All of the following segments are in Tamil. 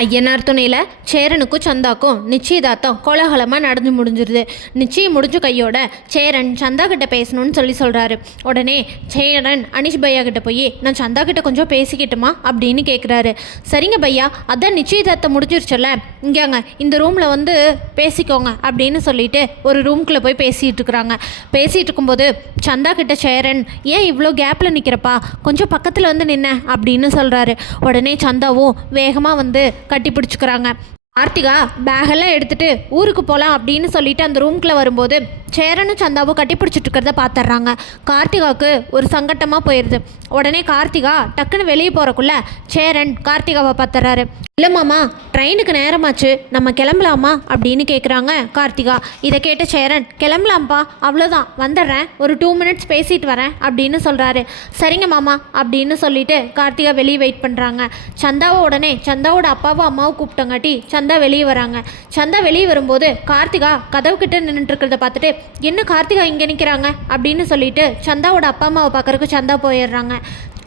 ஐயனார் துணையில் சேரனுக்கும் சந்தாக்கும் நிச்சயதார்த்தம் கோலாகலமாக நடந்து முடிஞ்சிருது. நிச்சயம் முடிஞ்ச கையோட சேரன் சந்தா கிட்ட பேசணும்னு சொல்கிறாரு. உடனே சேரன் அனிஷ் பையா கிட்ட போய் நான் சந்தா கிட்ட கொஞ்சம் பேசிக்கிட்டுமா அப்படின்னு கேட்குறாரு. சரிங்க பையா, அதான் நிச்சயதார்த்தம் முடிஞ்சிருச்சல, இங்கேங்க இந்த ரூமில் வந்து பேசிக்கோங்க அப்படின்னு சொல்லிட்டு ஒரு ரூம்குள்ளே போய் பேசிகிட்டு இருக்கிறாங்க. பேசிகிட்டு இருக்கும்போது சந்தா கிட்ட சேரன் ஏன் இவ்வளோ கேப்பில் நிற்கிறப்பா, கொஞ்சம் பக்கத்தில் வந்து நின்ன அப்படின்னு சொல்கிறாரு. உடனே சந்தாவும் வேகமாக வந்து கட்டி பிடிச்சிக்கிறாங்க. கார்த்திகா பேகெல்லாம் எடுத்துகிட்டு ஊருக்கு போகலாம் அப்படின்னு சொல்லிட்டு அந்த ரூம்குள்ளே வரும்போது சேரனும் சந்தாவும் கட்டி பிடிச்சிட்டு இருக்கிறத பார்த்துட்றாங்க. கார்த்திகாவுக்கு ஒரு சங்கட்டமாக போயிடுது. உடனே கார்த்திகா டக்குன்னு வெளியே போகிறக்குள்ள சேரன் கார்த்திகாவை பார்த்துட்றாரு. இல்லை மாமா, ட்ரெயினுக்கு நேரமாச்சு, நம்ம கிளம்பலாமா அப்படின்னு கேட்குறாங்க கார்த்திகா. இதை கேட்ட சேரன் கிளம்பலாம்ப்பா, அவ்வளோதான் வந்துடுறேன், ஒரு 2 மினிட்ஸ் பேசிட்டு வரேன் அப்படின்னு சொல்கிறாரு. சரிங்க மாமா அப்படின்னு சொல்லிட்டு கார்த்திகா வெளியே வெயிட் பண்ணுறாங்க. சந்தாவை உடனே சந்தாவோட அப்பாவும் அம்மாவும் கூப்பிட்டங்காட்டி சந்தா வெளியே வராங்க. சந்தா வெளியே வரும்போது கார்த்திகா கதவு கிட்ட நின்றுட்டு இருக்கிறத பார்த்துட்டு என்ன கார்த்திகா இங்கே நிற்கிறாங்க அப்படின்னு சொல்லிட்டு சந்தாவோட அப்பா அம்மாவை பார்க்குறக்கு சந்தா போயிடுறாங்க.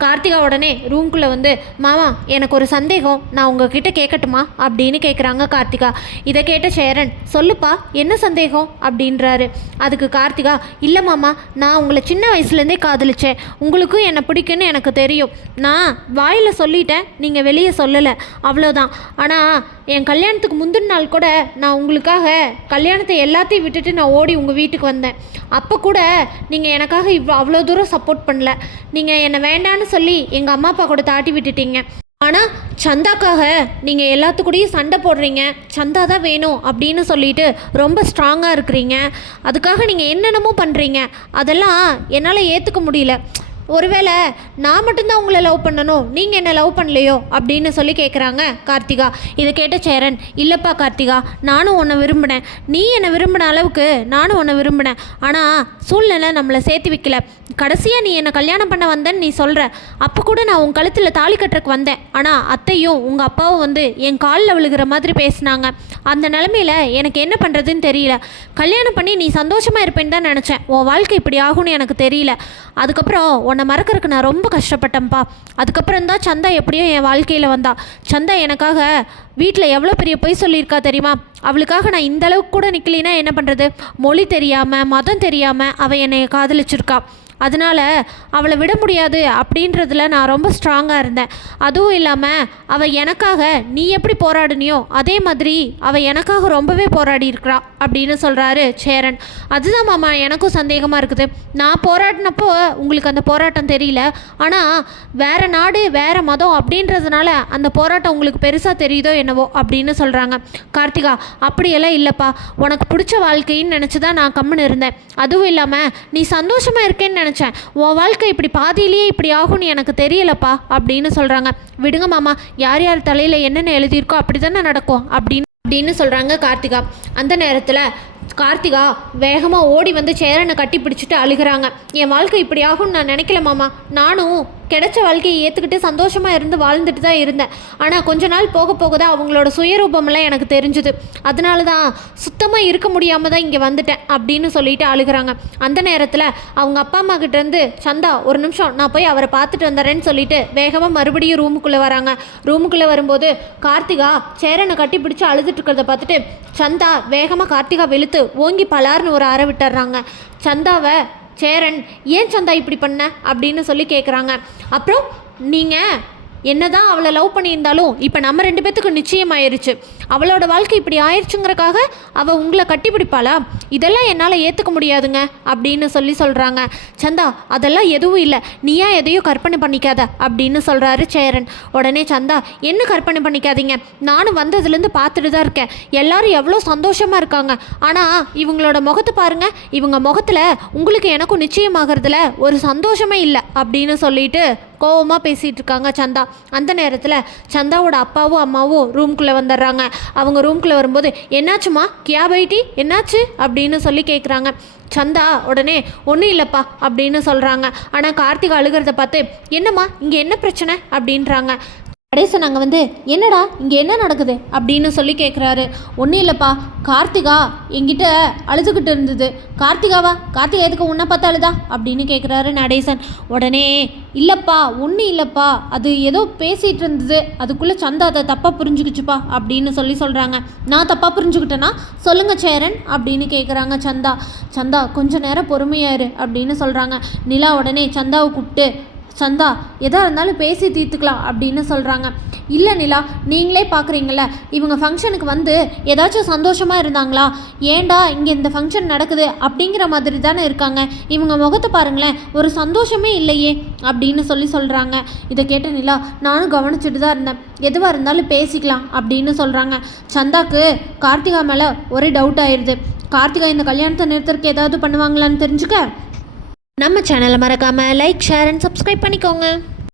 கார்த்திகா உடனே ரூம்குள்ளே வந்து மாமா எனக்கு ஒரு சந்தேகம், நான் உங்ககிட்ட கேட்கட்டுமா அப்படின்னு கேட்குறாங்க கார்த்திகா. இதை கேட்ட சேரன் சொல்லுப்பா என்ன சந்தேகம் அப்படின்றாரு. அதுக்கு கார்த்திகா இல்லை மாமா, நான் உங்களை சின்ன வயசுலேருந்தே காதலிச்சேன், உங்களுக்கும் என்னை பிடிக்குன்னு எனக்கு தெரியும், நான் வாயில் சொல்லிட்டேன், நீங்கள் வெளியே சொல்லலை, அவ்வளோதான். ஆனால் என் கல்யாணத்துக்கு முந்தின நாள் கூட நான் உங்களுக்காக கல்யாணத்தை எல்லாத்தையும் விட்டுட்டு நான் ஓடி உங்கள் வீட்டுக்கு வந்தேன். அப்போ கூட நீங்கள் எனக்காக அவ்வளோ தூரம் சப்போர்ட் பண்ணல, நீங்கள் என்னை வேண்டான்னு சொல்லி எங்கள் அம்மா அப்பா கூட தாட்டி விட்டுட்டீங்க. ஆனால் சந்தாக்காக நீங்கள் எல்லாத்துக்கூடையும் சண்டை போடுறீங்க, சந்தா தான் வேணும் அப்படின்னு சொல்லிட்டு ரொம்ப ஸ்ட்ராங்காக இருக்கிறீங்க, அதுக்காக நீங்கள் என்னென்னமோ பண்ணுறீங்க, அதெல்லாம் என்னால் ஏற்றுக்க முடியல. ஒருவேளை நான் மட்டும்தான் உங்களை லவ் பண்ணணும், நீங்கள் என்ன லவ் பண்ணலையோ அப்படின்னு சொல்லி கேட்குறாங்க கார்த்திகா. இதை கேட்ட சேரன் இல்லைப்பா கார்த்திகா, நானும் உன்னை விரும்பினேன், நீ என்னை விரும்பின அளவுக்கு நானும் உன்னை விரும்பினேன், ஆனால் சூழ்நிலை நம்மளை சேர்த்து வைக்கல. கடைசியாக நீ என்னை கல்யாணம் பண்ண வந்தேன்னு நீ சொல்கிற, அப்போ கூட நான் உன் கழுத்தில் தாலி கட்டுறக்கு வந்தேன், ஆனால் அத்தையும் உங்கள் அப்பாவும் வந்து என் காலில் விழுகிற மாதிரி பேசினாங்க. அந்த நிலமையில் எனக்கு என்ன பண்ணுறதுன்னு தெரியல. கல்யாணம் பண்ணி நீ சந்தோஷமாக இருப்பேன்னு தான் நினச்சேன், உன் வாழ்க்கை இப்படி ஆகும்னு எனக்கு தெரியல. அதுக்கப்புறம் உன்னை மறக்கறதுக்கு நான் ரொம்ப கஷ்டப்பட்டேன்ப்பா. அதுக்கப்புறம் தான் சந்தா எப்படியோ என் வாழ்க்கையில் வந்தா. சந்தா எனக்காக வீட்டில் எவ்வளோ பெரிய பொய் சொல்லியிருக்கா தெரியுமா, அவளுக்காக நான் இந்த அளவுக்கு கூட நிற்கலினா என்ன பண்ணுறது, மொழி தெரியாமல் மதம் தெரியாமல் அவள் என்னை காதலிச்சிருக்கா. அதனால் அவளை விட முடியாது அப்படின்றதுல நான் ரொம்ப ஸ்ட்ராங்காக இருந்தேன். அதுவும் இல்லாமல் அவள் எனக்காக நீ எப்படி போராடினியோ அதே மாதிரி அவள் எனக்காக ரொம்பவே போராடி இருக்கிறா அப்படின்னு சொல்கிறாரு சேரன். அதுதான் மாமா எனக்கும் சந்தேகமாக இருக்குது, நான் போராடினப்போ உங்களுக்கு அந்த போராட்டம் தெரியல, ஆனால் வேறு நாடு வேறு மதம் அப்படின்றதுனால அந்த போராட்டம் உங்களுக்கு பெருசாக தெரியுதோ என்னவோ அப்படின்னு சொல்கிறாங்க. கார்த்திகா அப்படியெல்லாம் இல்லைப்பா, உனக்கு பிடிச்ச வாழ்க்கைன்னு நினச்சி தான் நான் கம்முன்னு இருந்தேன். அதுவும் இல்லாமல் நீ சந்தோஷமாக இருக்கேன்னு நினச்சேன், உன் வாழ்க்கை இப்படி பாதியிலேயே இப்படி ஆகும்னு எனக்கு தெரியலப்பா அப்படின்னு சொல்கிறாங்க. விடுங்க மாமா, யார் யார் தலையில் என்னென்ன எழுதியிருக்கோ அப்படி தானே நடக்கும் அப்படின்னு சொல்கிறாங்க கார்த்திகா. அந்த நேரத்தில் கார்த்திகா வேகமாக ஓடி வந்து சேரனை கட்டி பிடிச்சிட்டு அழுகிறாங்க. என் வாழ்க்கை இப்படி ஆகும்னு நான் நினைக்கல மாமா, நானும் கிடைச்ச வாழ்க்கையை ஏற்றுக்கிட்டு சந்தோஷமாக இருந்து வாழ்ந்துட்டு தான் இருந்தேன், ஆனால் கொஞ்ச நாள் போக போக தான் அவங்களோட சுயரூபமெல்லாம் எனக்கு தெரிஞ்சுது, அதனால தான் சுத்தமாக இருக்க முடியாமல் தான் இங்கே வந்துட்டேன் அப்படின்னு சொல்லிட்டு அழுகிறாங்க. அந்த நேரத்தில் அவங்க அப்பா அம்மா கிட்டேருந்து சந்தா ஒரு நிமிஷம் நான் போய் அவரை பார்த்துட்டு வந்துடுறேன்னு சொல்லிட்டு வேகமாக மறுபடியும் ரூமுக்குள்ளே வராங்க. ரூமுக்குள்ளே வரும்போது கார்த்திகா சேரனை கட்டி பிடிச்சி அழுதுட்டு இருக்கிறத பார்த்துட்டு சந்தா வேகமாக கார்த்திகா வெளுத்து ஓங்கி பலார்னு ஒரு அறை விட்டுறாங்க. சந்தாவை சேரன் ஏன் சந்தா இப்படி பண்ண அப்படின்னு சொல்லி கேட்குறாங்க. அப்புறம் நீங்கள் என்னதான் அவளை லவ் பண்ணியிருந்தாலும் இப்போ நம்ம 2 பேத்துக்கு நிச்சயம் ஆயிடுச்சு, அவளோட வாழ்க்கை இப்படி ஆயிடுச்சுங்கிறக்காக அவள் உங்களை கட்டிப்பிடிப்பாளா, இதெல்லாம் என்னால் ஏற்றுக்க முடியாதுங்க அப்படின்னு சொல்கிறாங்க. சந்தா அதெல்லாம் எதுவும் இல்லை, நீயா எதையும் கற்பனை பண்ணிக்காத அப்படின்னு சொல்கிறாரு சேரன். உடனே சந்தா என்ன கற்பனை பண்ணிக்காதீங்க, நானும் வந்ததுலேருந்து பார்த்துட்டு தான் இருக்கேன், எல்லாரும் எவ்வளோ சந்தோஷமாக இருக்காங்க, ஆனால் இவங்களோட முகத்தை பாருங்கள், இவங்க முகத்தில் உங்களுக்கு எனக்கும் நிச்சயமாகறதுல ஒரு சந்தோஷமே இல்லை அப்படின்னு சொல்லிட்டு கோவமாக பேசிகிட்டு இருக்காங்க சந்தா. அந்த நேரத்தில் சந்தாவோட அப்பாவும் அம்மாவும் ரூம்குள்ளே வந்துடுறாங்க. அவங்க ரூம்குள்ளே வரும்போது என்னாச்சுமா கியா பைட்டி என்னாச்சு அப்படின்னு சொல்லி கேட்குறாங்க. சந்தா உடனே ஒன்றும் இல்லைப்பா அப்படின்னு சொல்கிறாங்க. ஆனால் கார்த்திகா அழுகிறத பார்த்து என்னம்மா இங்கே என்ன பிரச்சனை அப்படின்றாங்க. நடேசன் அங்கே வந்து என்னடா இங்கே என்ன நடக்குது அப்படின்னு சொல்லி கேட்குறாரு. ஒன்றும் இல்லைப்பா, கார்த்திகா என்கிட்ட அழுதுகிட்டு இருந்தது. கார்த்திகா எதுக்கு உன்னை பார்த்து அழுதா அப்படின்னு கேட்குறாரு நடேசன். உடனே இல்லைப்பா ஒன்றும் இல்லைப்பா, அது ஏதோ பேசிகிட்டு இருந்தது, அதுக்குள்ளே சந்தா அதை தப்பாக புரிஞ்சுக்கிச்சுப்பா அப்படின்னு சொல்கிறாங்க. நான் தப்பாக புரிஞ்சுக்கிட்டேன்னா சொல்லுங்கள் சேரன் அப்படின்னு கேட்குறாங்க சந்தா கொஞ்சம் நேரம் பொறுமையாரு அப்படின்னு சொல்கிறாங்க. நிலா உடனே சந்தாவை கூப்பிட்டு சந்தா எதாக இருந்தாலும் பேசி தீர்த்துக்கலாம் அப்படின்னு சொல்கிறாங்க. இல்லை நிலா, நீங்களே பார்க்குறீங்கள, இவங்க ஃபங்க்ஷனுக்கு வந்து ஏதாச்சும் சந்தோஷமாக இருந்தாங்களா? ஏண்டா இங்கே இந்த ஃபங்க்ஷன் நடக்குது அப்படிங்கிற மாதிரி தானே இருக்காங்க. இவங்க முகத்தை பாருங்களேன், ஒரு சந்தோஷமே இல்லையே அப்படின்னு சொல்கிறாங்க. இதை கேட்ட நிலா நானும் கவனிச்சுட்டு தான் இருந்தேன், எதுவாக இருந்தாலும் பேசிக்கலாம் அப்படின்னு சொல்கிறாங்க. சந்தாக்கு கார்த்திகா மேலே ஒரே டவுட் ஆயிடுது. கார்த்திகா இந்த கல்யாணத்தை நிறுத்தறதுக்கு ஏதாவது பண்ணுவாங்களான்னு தெரிஞ்சுக்க நம்ம சேனலை மறக்காமல் லைக், ஷேர் அண்ட் சப்ஸ்கிரைப் பண்ணிக்கோங்க.